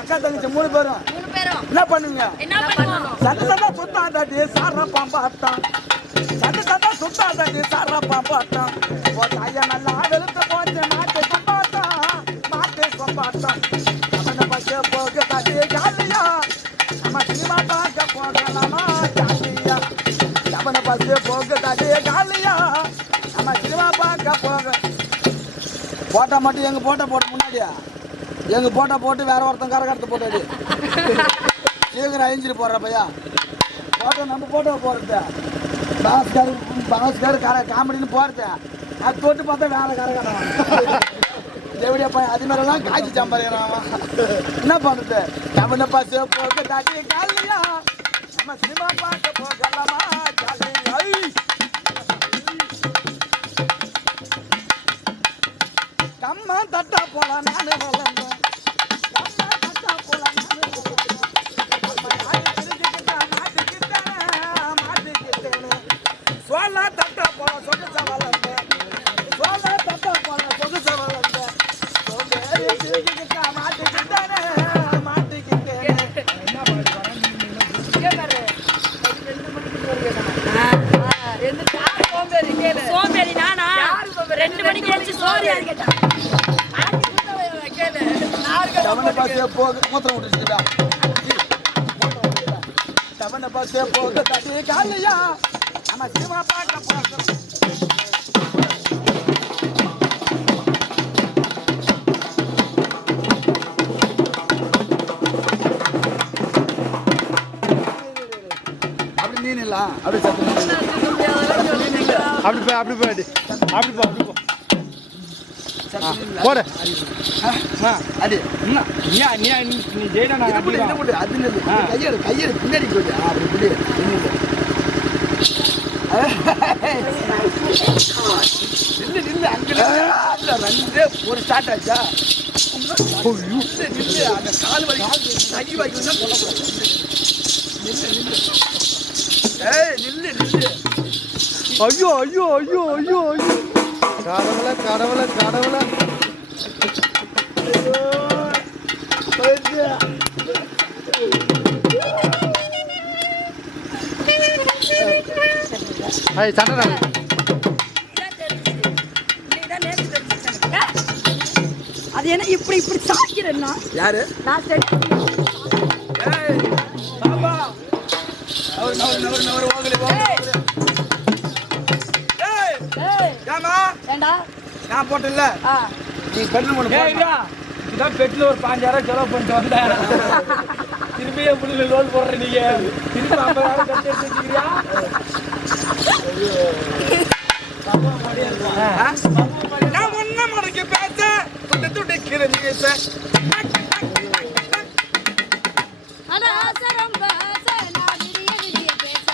அக்கா தங்கச்சி 3 பேரும் என்ன பண்ணுவீங்க? சட்டை சுத்தாதாட்டி சார பாம்பாட்டம், சட்டை சுத்தாதாட்டி சார பாம்பாட்டம். ஐயா நல்லா வெளுத்து போச்சு மாட்டு கொண்டாட்டம், மாட்டு கொண்டாட்டம். அவனை பச்சை போக தாட்டி ஜாலியா நம்ம சினிமா பார்க்க போகலாமா ஜாலியா. அவனை பச்சை போக தாட்டி ஜாலியா நம்ம சினிமா பார்க்க போக. போட்டா மட்டும் எங்க போட்ட போட்டு முன்னாடியா எங்க போட்டா போட்டு வேற ஒருத்தன் கரகரத்தை போட்டாடி சீக்கிரம் அழிஞ்சிட்டு போடுற பையா. போட்டோ நம்ம போட்டோ போறது பாஸ்காரு காமெடின்னு போறது அது தொட்டு பார்த்தா வேற கரகரம் எப்படியா பையன் அது மாதிரிலாம் காய்ச்சி சம்பாதிக்கிறான். என்ன பண்ணுறது? நம்ம பஸ் போக தாட்டி காலியா நம்ம சினிமா பார்க்க போகலாமா ஜாலியா. கம்மா தட்டா போலாம் நானு வளர்ந்தேன், கம்மா தட்டா போலாம் நானு மாட்டிக்கிட்டேன். சோழா தட்டா போலாம் சொகுசா வளர்ந்தேன், சோழா தட்டா போலாம் சொகுசா வளர்ந்தேன். மாட்டிக்கிட்டேன் மாட்டிக்கிட்டேன். சோம்பேறி நானா? 2 மணிக்கு எழுந்து சோறு யாரு கேட்டா? தவணை பாசியா போக மூத்திரம் விட்டுச்சுடா, தவணை பாசியா போக தட்டி காலையா நம்ம சினிமா பார்க்க போகிறோம். அப்படி நீனலாம் அப்படி சத்து அப்படி போய் அப்படி போ போட அடி நீ ஜெயிடா நான் அது கையெடு கையெடு பின்னாடி போயிட்டு அப்படி புடி நில்லு நில்லு அங்கே ரெண்டே ஒரு ஸ்டார்ட் ஆச்சா நில்லு அந்த கால் வலி கை வைக்கணும்னா சொல்லக்கூடாது. நில்லு நில்லு ஏய் நில்லு நில்லு. ஐயோ ஐயோ ஐயோ ஐயோ ஐயோ கடவுள கடவுள கடவுள. ஐய் சண்டை அது என்ன இப்படி இப்படி சாக்கிறேன்னா யாரு நான் செட் ஏய் பாபா அவர் நவர் ஓகலே ஏய் ஏய் ஏமா ஏண்டா நான் போட்டல நீ பெட்ல ஒன்னு ஏய் இல்ல இதான் பெட்ல ஒரு 5000 செலவு பண்ணிட்டு வந்தேன். திரும்பியே புள்ள லோன் போடுற நீங்க திருப்பி 50000 கட்டி வச்சிருக்கியா? நான் ஒண்ணு மடக்கி பேச துடிக்கிற நீச அட ஆசரம் பாச நான் விடிய பேச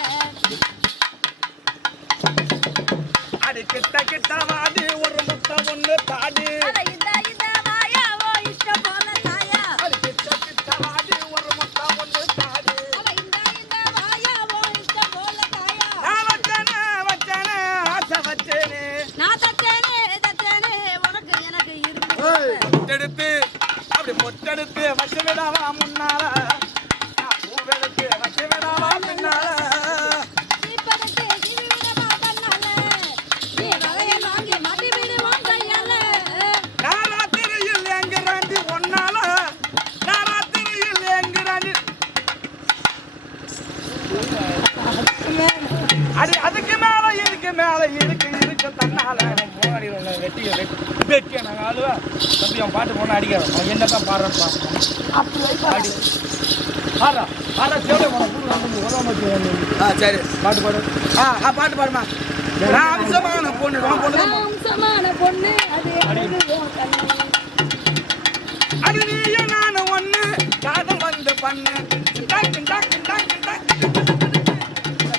அடி கிட்ட கிட்ட வாடி ஒரு முட்டை ஒண்ணு தாடி. அட இந்த வாயா ஓ இஷ்டம் போல தாயா. அடி கிட்ட கிட்ட வாடி ஒரு முட்டை ஒண்ணு தாடி. அட இந்த வாயா ஓ இஷ்டம் போல தாயா. நான் வச்சேனே ஆசை வச்சேனே நான் தச்சேனே உனக்கு எனக்கு இருக்கு. பொட்டெடுத்து அப்படி பொட்டெடுத்து வச்சு விடாவா முன்னால, நான் பூவெடுத்து வச்சு விடாவா முன்னால. நீ படுத்து ஜீவிதமா பண்ணால நீ வளைய வாங்கி மாட்டி விடுவான் கையால. நான் ராத்திரியில் எங்கிறாண்டி ஒன்னால, நான் ராத்திரியில் எங்கிறாண்டி. அடி அதுக்கு மேல இருக்கு தன்னால. வெட்டிய நாங்கள் ஆளுவா தம்பி அவன் பாட்டு போனால் அடிக்க அவன் என்ன தான் பாடுறான்னு பார்ப்போம். அடி பாடுறா பாடுறா சேவை உதவ சரி பாட்டு பாடு. பாட்டு பாடுமா. நான் அம்சமான பொண்ணு அம்சமான பொண்ணு அது எனக்கு உன் கண்ணு. அது நீயும் நானும் ஒண்ணு காதல் வந்து பண்ணு. டாக்கு டாக்கு டாக்கு டாக்கு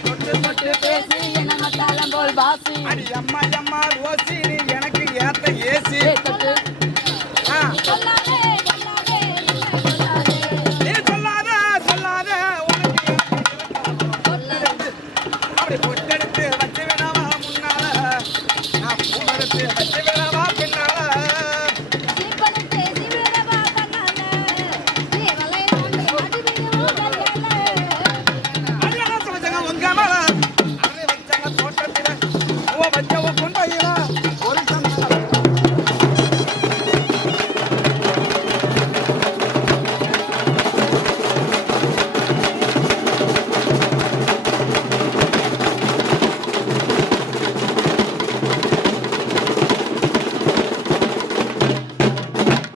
தொட்டு தொட்டு பேசி என்ன மத்தாளம் போல் பாசி. அடி அம்மா ரோசி நீ